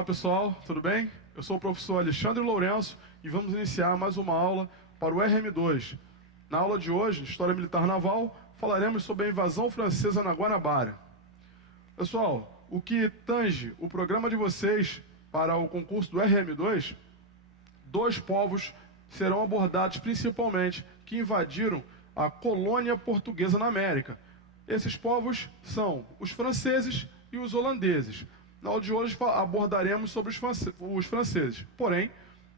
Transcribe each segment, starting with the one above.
Olá pessoal, tudo bem? Eu sou o professor Alexandre Lourenço e vamos iniciar mais uma aula para o RM2. Na aula de hoje, História Militar Naval, falaremos sobre a invasão francesa na Guanabara. Pessoal, o que tange o programa de vocês para o concurso do RM2, dois povos serão abordados principalmente que invadiram a colônia portuguesa na América. Esses povos são os franceses e os holandeses. Na aula de hoje abordaremos sobre os franceses. Porém,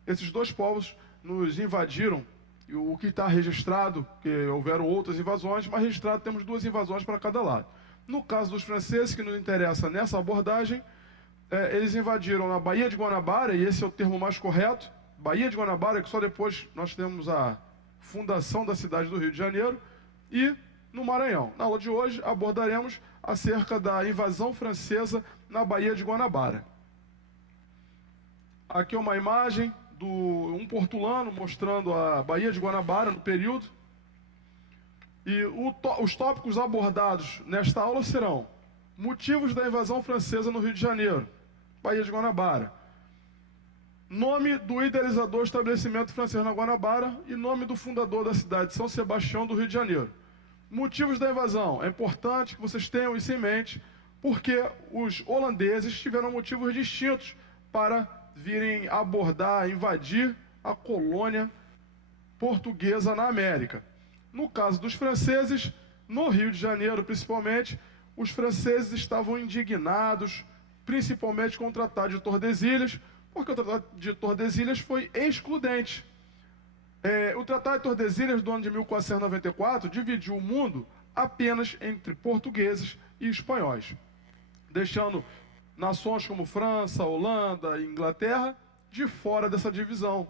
esses dois povos nos invadiram, e o que está registrado, que houveram outras invasões, mas registrado temos duas invasões para cada lado. No caso dos franceses, que nos interessa nessa abordagem, eles invadiram na Baía de Guanabara, e esse é o termo mais correto, Baía de Guanabara, que só depois nós temos a fundação da cidade do Rio de Janeiro, e no Maranhão. Na aula de hoje abordaremos acerca da invasão francesa na Baía de Guanabara. Aqui é uma imagem de um portulano mostrando a Baía de Guanabara no período. E os tópicos abordados nesta aula serão motivos da invasão francesa no Rio de Janeiro, Baía de Guanabara, nome do idealizador do estabelecimento francês na Guanabara e nome do fundador da cidade de São Sebastião do Rio de Janeiro. Motivos da invasão. É importante que vocês tenham isso em mente, porque os holandeses tiveram motivos distintos para virem abordar, invadir a colônia portuguesa na América. No caso dos franceses, no Rio de Janeiro principalmente, os franceses estavam indignados, principalmente com o Tratado de Tordesilhas, porque o Tratado de Tordesilhas foi excludente. O Tratado de Tordesilhas do ano de 1494 dividiu o mundo apenas entre portugueses e espanhóis, deixando nações como França, Holanda e Inglaterra de fora dessa divisão.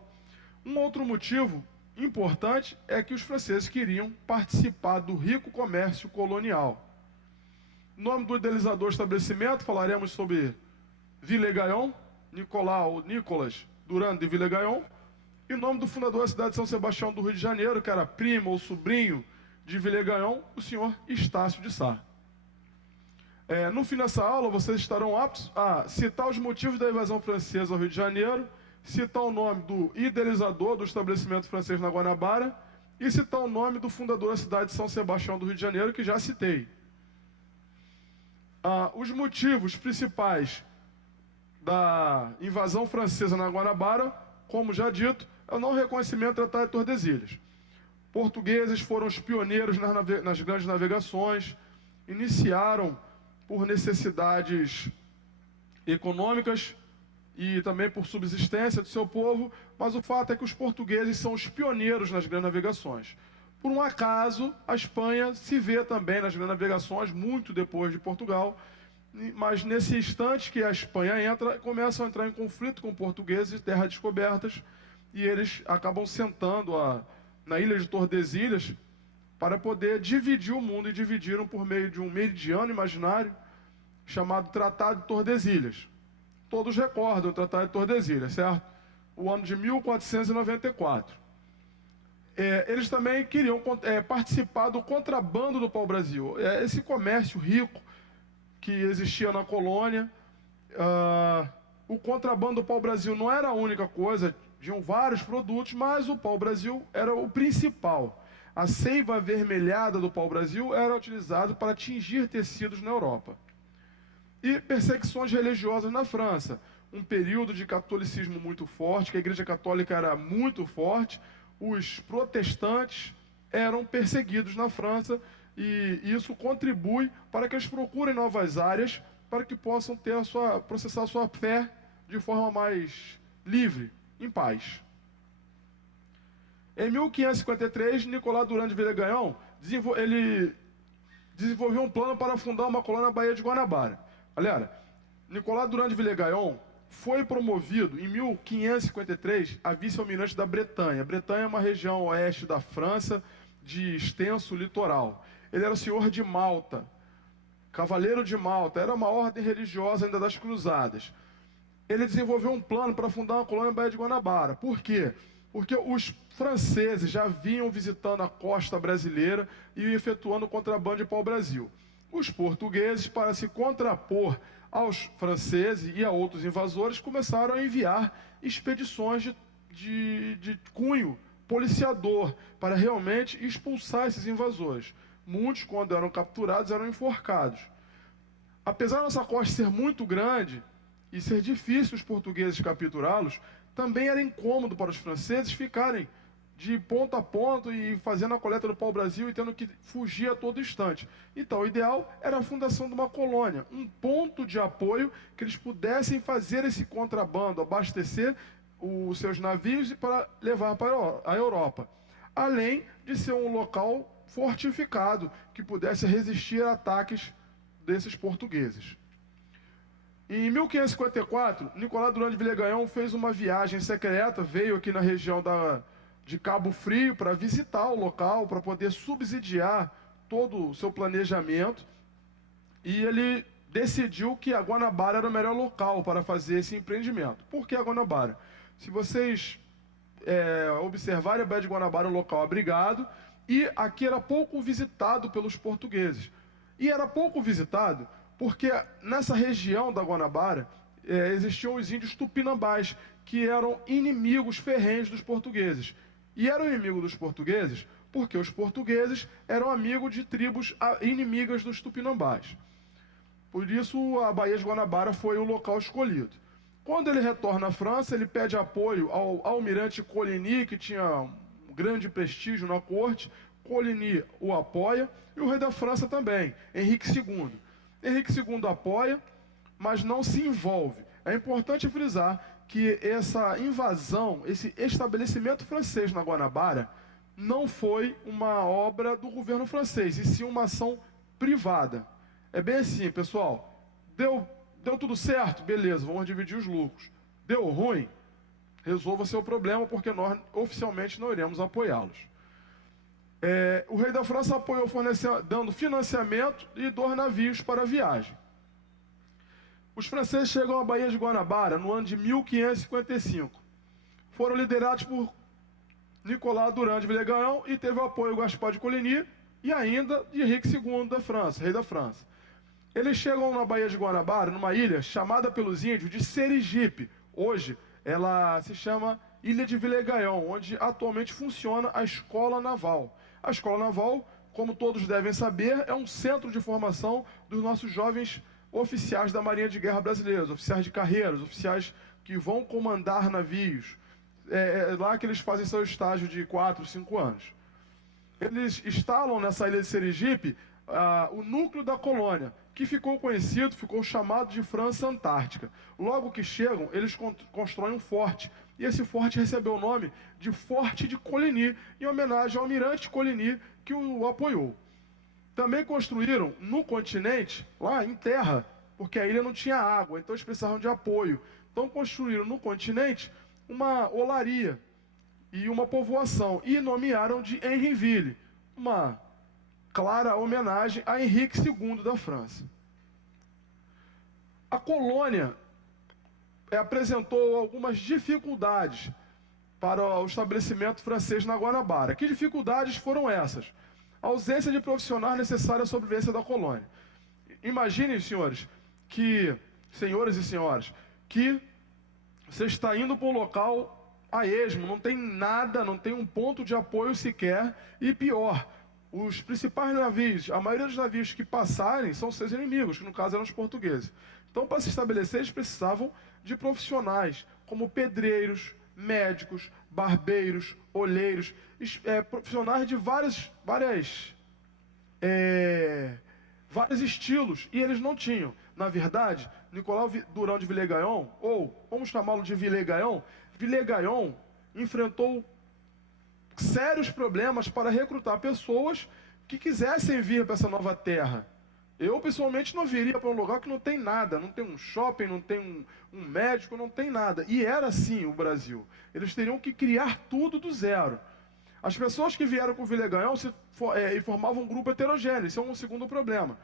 Um outro motivo importante é que os franceses queriam participar do rico comércio colonial. Nome do idealizador do estabelecimento, falaremos sobre Villegagnon, Nicolas Durand de Villegagnon, e o nome do fundador da cidade de São Sebastião do Rio de Janeiro, que era primo ou sobrinho de Villegagnon, o senhor Estácio de Sá. No fim dessa aula, vocês estarão aptos a citar os motivos da invasão francesa ao Rio de Janeiro, citar o nome do idealizador do estabelecimento francês na Guanabara e citar o nome do fundador da cidade de São Sebastião do Rio de Janeiro, que já citei. Os motivos principais da invasão francesa na Guanabara, como já dito, é o não reconhecimento do Tratado de Tordesilhas. Portugueses foram os pioneiros nas grandes navegações, iniciaram por necessidades econômicas e também por subsistência do seu povo, mas o fato é que os portugueses são os pioneiros nas grandes navegações. Por um acaso, a Espanha se vê também nas grandes navegações, muito depois de Portugal, mas nesse instante que a Espanha entra, começam a entrar em conflito com portugueses de terras descobertas, e eles acabam sentando na ilha de Tordesilhas para poder dividir o mundo, e dividiram por meio de um meridiano imaginário chamado Tratado de Tordesilhas. Todos recordam o Tratado de Tordesilhas, certo? O ano de 1494. Eles também queriam participar do contrabando do pau-brasil. Esse comércio rico que existia na colônia. O contrabando do pau-brasil não era a única coisa, tinham vários produtos, mas o pau-brasil era o principal. A seiva avermelhada do pau-brasil era utilizada para tingir tecidos na Europa. E perseguições religiosas na França. Um período de catolicismo muito forte, que a Igreja Católica era muito forte, os protestantes eram perseguidos na França, e isso contribui para que eles procurem novas áreas para que possam processar a sua fé de forma mais livre, em paz. Em 1553, Nicolas Durand de Villegagnon desenvolveu um plano para fundar uma colônia na Baía de Guanabara. Galera, Nicolas Durand de Villegagnon foi promovido em 1553 a vice-almirante da Bretanha. A Bretanha é uma região oeste da França de extenso litoral. Ele era o senhor de Malta, cavaleiro de Malta, era uma ordem religiosa ainda das cruzadas. Ele desenvolveu um plano para fundar uma colônia na Baía de Guanabara. Por quê? Porque os franceses já vinham visitando a costa brasileira e efetuando o contrabando de pau-brasil. Os portugueses, para se contrapor aos franceses e a outros invasores, começaram a enviar expedições de cunho policiador para realmente expulsar esses invasores. Muitos, quando eram capturados, eram enforcados. Apesar da nossa costa ser muito grande e ser difícil os portugueses capturá-los, também era incômodo para os franceses ficarem de ponto a ponto e fazendo a coleta do pau-brasil e tendo que fugir a todo instante. Então, o ideal era a fundação de uma colônia, um ponto de apoio que eles pudessem fazer esse contrabando, abastecer os seus navios para levar para a Europa. Além de ser um local fortificado que pudesse resistir a ataques desses portugueses. Em 1554, Nicolau Durand de Villegagnon fez uma viagem secreta, veio aqui na região de Cabo Frio para visitar o local, para poder subsidiar todo o seu planejamento. E ele decidiu que a Guanabara era o melhor local para fazer esse empreendimento. Por que a Guanabara? Se vocês observarem, a Baía de Guanabara é um local abrigado e aqui era pouco visitado pelos portugueses. E era pouco visitado porque nessa região da Guanabara existiam os índios tupinambás, que eram inimigos ferrenhos dos portugueses. E eram inimigos dos portugueses porque os portugueses eram amigos de tribos inimigas dos tupinambás. Por isso, a Baía de Guanabara foi o local escolhido. Quando ele retorna à França, ele pede apoio ao almirante Coligny, que tinha um grande prestígio na corte. Coligny o apoia, e o rei da França também, Henrique II. Henrique II apoia, mas não se envolve. É importante frisar que essa invasão, esse estabelecimento francês na Guanabara, não foi uma obra do governo francês, e sim uma ação privada. É bem assim, pessoal. Deu tudo certo? Beleza, vamos dividir os lucros. Deu ruim? Resolva seu problema, porque nós oficialmente não iremos apoiá-los. O rei da França apoiou dando financiamento e 2 navios para a viagem. Os franceses chegam à Baía de Guanabara no ano de 1555. Foram liderados por Nicolau Durand de Villegagnon e teve o apoio de Gaspar de Coligny e ainda de Henrique II da França, rei da França. Eles chegam na Baía de Guanabara, numa ilha chamada pelos índios de Serigipe. Hoje, ela se chama Ilha de Villegagnon, onde atualmente funciona a Escola Naval. A Escola Naval, como todos devem saber, é um centro de formação dos nossos jovens oficiais da Marinha de Guerra brasileira, oficiais de carreira, oficiais que vão comandar navios. É lá que eles fazem seu estágio de 4, 5 anos. Eles instalam nessa ilha de Serigipe o núcleo da colônia, que ficou conhecido, ficou chamado de França Antártica. Logo que chegam, eles constroem um forte, e esse forte recebeu o nome de Forte de Coligny, em homenagem ao almirante Coligny, que o apoiou. Também construíram no continente, lá em terra, porque a ilha não tinha água, então eles precisavam de apoio. Então construíram no continente uma olaria e uma povoação, e nomearam de Henryville, uma clara homenagem a Henrique II da França. A colônia apresentou algumas dificuldades para o estabelecimento francês na Guanabara. Que dificuldades foram essas? A ausência de profissionais necessária à sobrevivência da colônia. Imaginem, senhores e senhoras, que você está indo para um local a esmo, não tem nada, não tem um ponto de apoio sequer, e pior, os principais navios, a maioria dos navios que passarem são seus inimigos, que no caso eram os portugueses. Então, para se estabelecer, eles precisavam de profissionais, como pedreiros, médicos, barbeiros, olheiros, profissionais de vários estilos, e eles não tinham. Na verdade, Nicolau Durand de Villegagnon, ou vamos chamá-lo de Villegagnon enfrentou sérios problemas para recrutar pessoas que quisessem vir para essa nova terra. Eu, pessoalmente, não viria para um lugar que não tem nada, não tem um shopping, não tem um médico, não tem nada. E era assim o Brasil. Eles teriam que criar tudo do zero. As pessoas que vieram com o Villegagnon formavam um grupo heterogêneo. Isso é um segundo problema.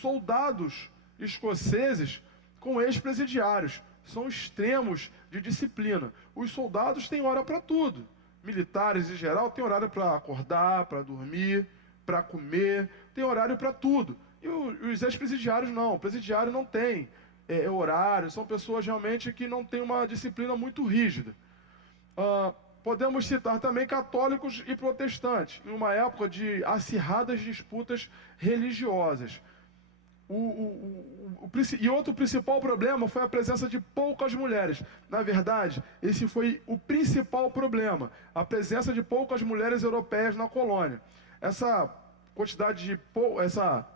Soldados escoceses com ex-presidiários. São extremos de disciplina. Os soldados têm hora para tudo. Militares, em geral, têm horário para acordar, para dormir, para comer. Tem horário para tudo. E os ex-presidiários não. O presidiário não tem horário, são pessoas realmente que não têm uma disciplina muito rígida. Podemos citar também católicos e protestantes, em uma época de acirradas disputas religiosas. E outro principal problema foi a presença de poucas mulheres. Na verdade, esse foi o principal problema, a presença de poucas mulheres europeias na colônia. Essa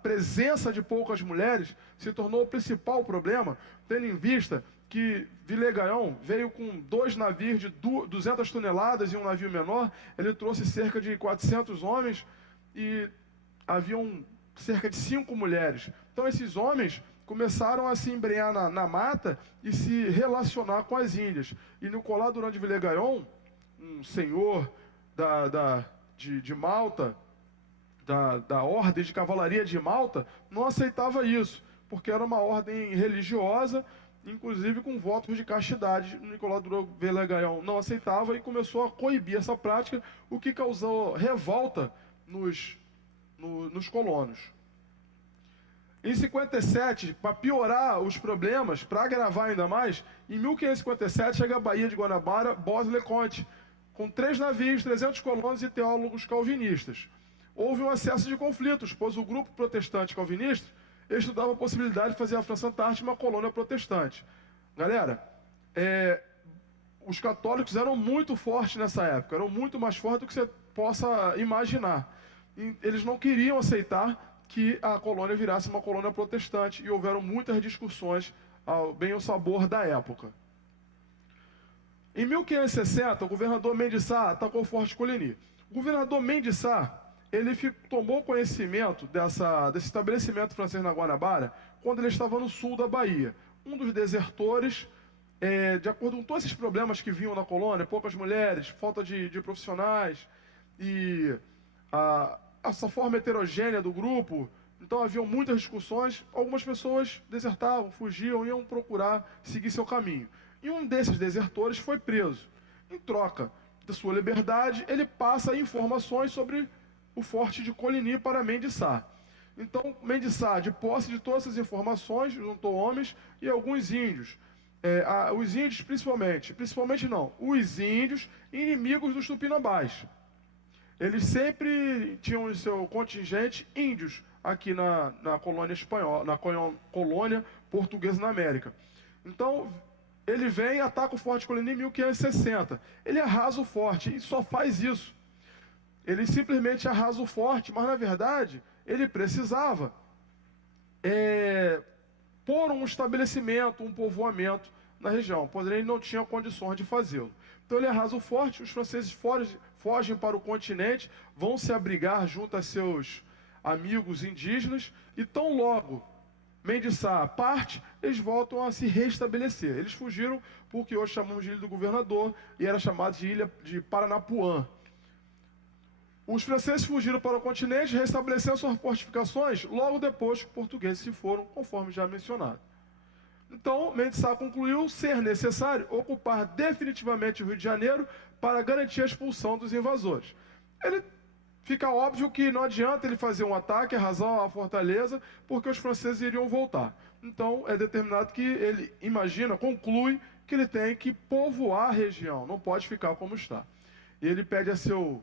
presença de poucas mulheres se tornou o principal problema, tendo em vista que Villegagnon veio com 2 navios de 200 toneladas e um navio menor. Ele trouxe cerca de 400 homens e haviam cerca de 5 mulheres. Então esses homens começaram a se embrenhar na mata e se relacionar com as índias. E Nicolas Durand de Villegagnon, um senhor de Malta, da ordem de cavalaria de Malta, não aceitava isso, porque era uma ordem religiosa, inclusive com votos de castidade. Nicolas Durand de Villegagnon não aceitava e começou a coibir essa prática, o que causou revolta nos colonos. Em 57, para piorar os problemas, para agravar ainda mais, em 1557 chega a Baía de Guanabara, Bois-le-Comte, com 3 navios, 300 colonos e teólogos calvinistas. Houve um excesso de conflitos, pois o grupo protestante calvinista estudava a possibilidade de fazer a França Antártica uma colônia protestante. Galera, os católicos eram muito fortes nessa época, eram muito mais fortes do que você possa imaginar. Eles não queriam aceitar que a colônia virasse uma colônia protestante e houveram muitas discussões bem ao sabor da época. Em 1560, o governador Mendes Sá atacou o Forte Coligny. O governador Mendes Sá, ele tomou conhecimento desse estabelecimento francês na Guanabara quando ele estava no sul da Bahia. Um dos desertores, de acordo com todos esses problemas que vinham na colônia, poucas mulheres, falta de profissionais e essa forma heterogênea do grupo, então haviam muitas discussões, algumas pessoas desertavam, fugiam, iam procurar seguir seu caminho. E um desses desertores foi preso. Em troca da sua liberdade, ele passa informações sobre o Forte de Coligny para Mendes Sá. Então, Mendes Sá, de posse de todas essas informações, juntou homens e alguns índios. Os índios principalmente não, os índios inimigos dos tupinambás. Eles sempre tinham em seu contingente índios aqui na colônia espanhola, na colônia portuguesa na América. Então, ele vem e ataca o Forte Coligny em 1560. Ele arrasa o forte e só faz isso. Ele simplesmente arrasa o forte, mas na verdade ele precisava pôr um estabelecimento, um povoamento na região, porém ele não tinha condições de fazê-lo. Então ele arrasa o forte, os franceses fogem para o continente, vão se abrigar junto a seus amigos indígenas, e tão logo Mendes Sá parte, eles voltam a se restabelecer. Eles fugiram porque hoje chamamos de Ilha do Governador, e era chamado de Ilha de Paranapuã. Os franceses fugiram para o continente, restabeleceram suas fortificações, logo depois que os portugueses se foram, conforme já mencionado. Então, Mendes Sá concluiu ser necessário ocupar definitivamente o Rio de Janeiro para garantir a expulsão dos invasores. Fica óbvio que não adianta ele fazer um ataque, arrasar a fortaleza, porque os franceses iriam voltar. Então, é determinado que ele conclui que ele tem que povoar a região, não pode ficar como está. E ele pede a seu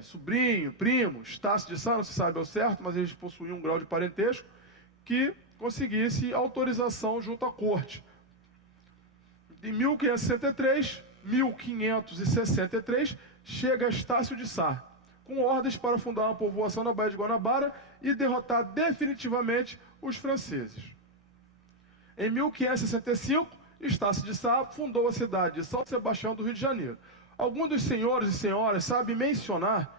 sobrinho, primo, Estácio de Sá, não se sabe ao certo, mas eles possuíam um grau de parentesco, que conseguisse autorização junto à corte. Em 1563, chega Estácio de Sá, com ordens para fundar uma povoação na Baía de Guanabara e derrotar definitivamente os franceses. Em 1565, Estácio de Sá fundou a cidade de São Sebastião do Rio de Janeiro. Alguns dos senhores e senhoras sabem mencionar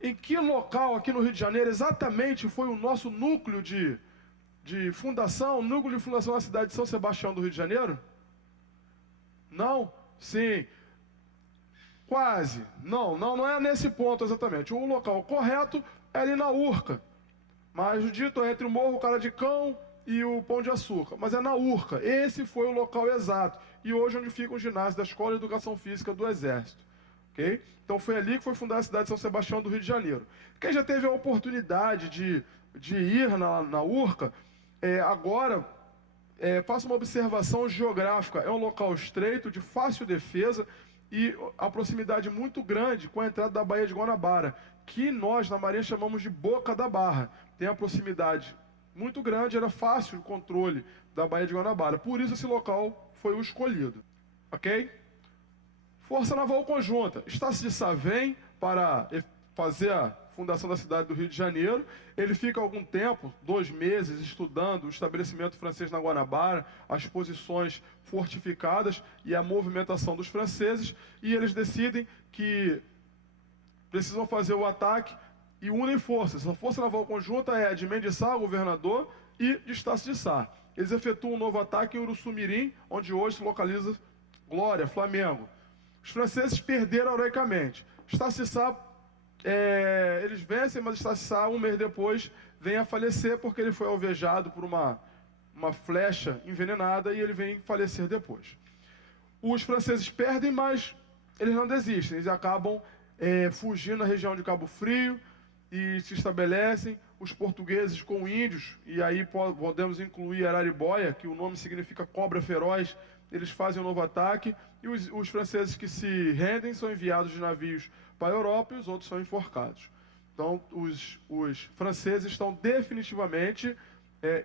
em que local aqui no Rio de Janeiro exatamente foi o nosso núcleo de fundação, núcleo de fundação da cidade de São Sebastião do Rio de Janeiro? Não? Sim. Quase. Não é nesse ponto exatamente. O local correto é ali na Urca. Mas o dito é entre o Morro Cara de Cão e o Pão de Açúcar. Mas é na Urca. Esse foi o local exato. E hoje onde fica o ginásio da Escola de Educação Física do Exército. Okay? Então foi ali que foi fundada a cidade de São Sebastião do Rio de Janeiro. Quem já teve a oportunidade de ir na Urca, agora faça uma observação geográfica. É um local estreito, de fácil defesa e a proximidade muito grande com a entrada da Baía de Guanabara, que nós, na Marinha, chamamos de Boca da Barra. Tem a proximidade muito grande, era fácil o controle da Baía de Guanabara. Por isso esse local foi o escolhido. Ok? Força Naval Conjunta. Estácio de Sá vem para fazer a fundação da cidade do Rio de Janeiro. Ele fica algum tempo, 2 meses, estudando o estabelecimento francês na Guanabara, as posições fortificadas e a movimentação dos franceses, e eles decidem que precisam fazer o ataque e unem forças. A Força Naval Conjunta é de Mendes Sá, governador, e de Estácio de Sá. Eles efetuam um novo ataque em Uruçumirim, onde hoje se localiza Glória, Flamengo. Os franceses perderam heroicamente. Estácio de Sá, eles vencem, mas Estácio de Sá, um mês depois, vem a falecer porque ele foi alvejado por uma flecha envenenada e ele vem falecer depois. Os franceses perdem, mas eles não desistem. Eles acabam fugindo na região de Cabo Frio e se estabelecem. Os portugueses com índios, e aí podemos incluir Araribóia, que o nome significa cobra feroz, eles fazem um novo ataque, e os franceses que se rendem são enviados de navios para a Europa e os outros são enforcados. Então, os franceses estão definitivamente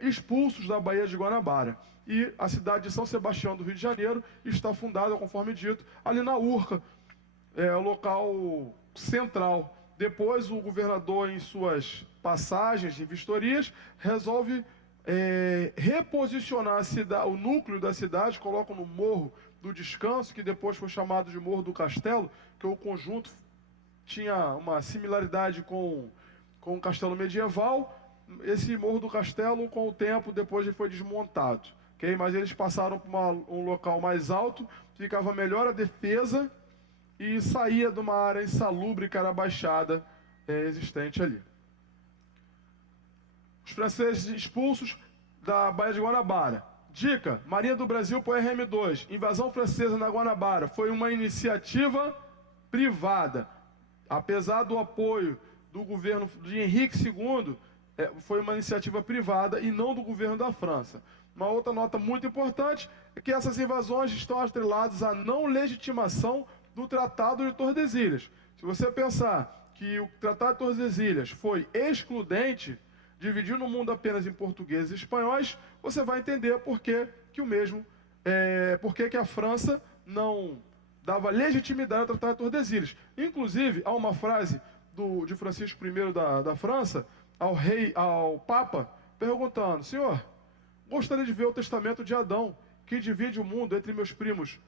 expulsos da Baía de Guanabara. E a cidade de São Sebastião do Rio de Janeiro está fundada, conforme dito, ali na Urca, o local central. Depois, o governador, em suas passagens e vistorias, resolve reposicionar o núcleo da cidade, coloca no Morro do Descanso, que depois foi chamado de Morro do Castelo, que o conjunto tinha uma similaridade com o castelo medieval. Esse Morro do Castelo, com o tempo, depois ele foi desmontado. Okay? Mas eles passaram para um local mais alto, ficava melhor a defesa e saía de uma área insalubre que era a baixada existente ali. Os franceses expulsos da Baía de Guanabara. Dica: Marinha do Brasil para o RM2. Invasão francesa na Guanabara foi uma iniciativa privada. Apesar do apoio do governo de Henrique II, foi uma iniciativa privada e não do governo da França. Uma outra nota muito importante é que essas invasões estão atreladas à não legitimação do Tratado de Tordesilhas. Se você pensar que o Tratado de Tordesilhas foi excludente, dividindo o mundo apenas em portugueses e espanhóis, você vai entender por que a França não dava legitimidade ao Tratado de Tordesilhas. Inclusive, há uma frase de Francisco I da França, ao Papa, perguntando: senhor, gostaria de ver o testamento de Adão, que divide o mundo entre meus primos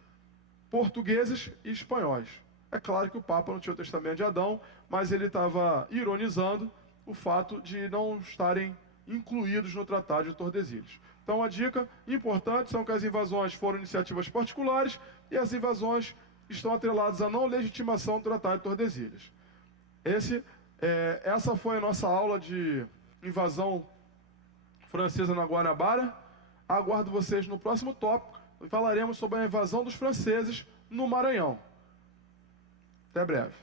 portugueses e espanhóis. É claro que o Papa não tinha o testamento de Adão, mas ele estava ironizando o fato de não estarem incluídos no Tratado de Tordesilhas. Então, a dica importante são que as invasões foram iniciativas particulares e as invasões estão atreladas à não legitimação do Tratado de Tordesilhas. Essa foi a nossa aula de invasão francesa na Guanabara. Aguardo vocês no próximo tópico. Falaremos sobre a invasão dos franceses no Maranhão. Até breve.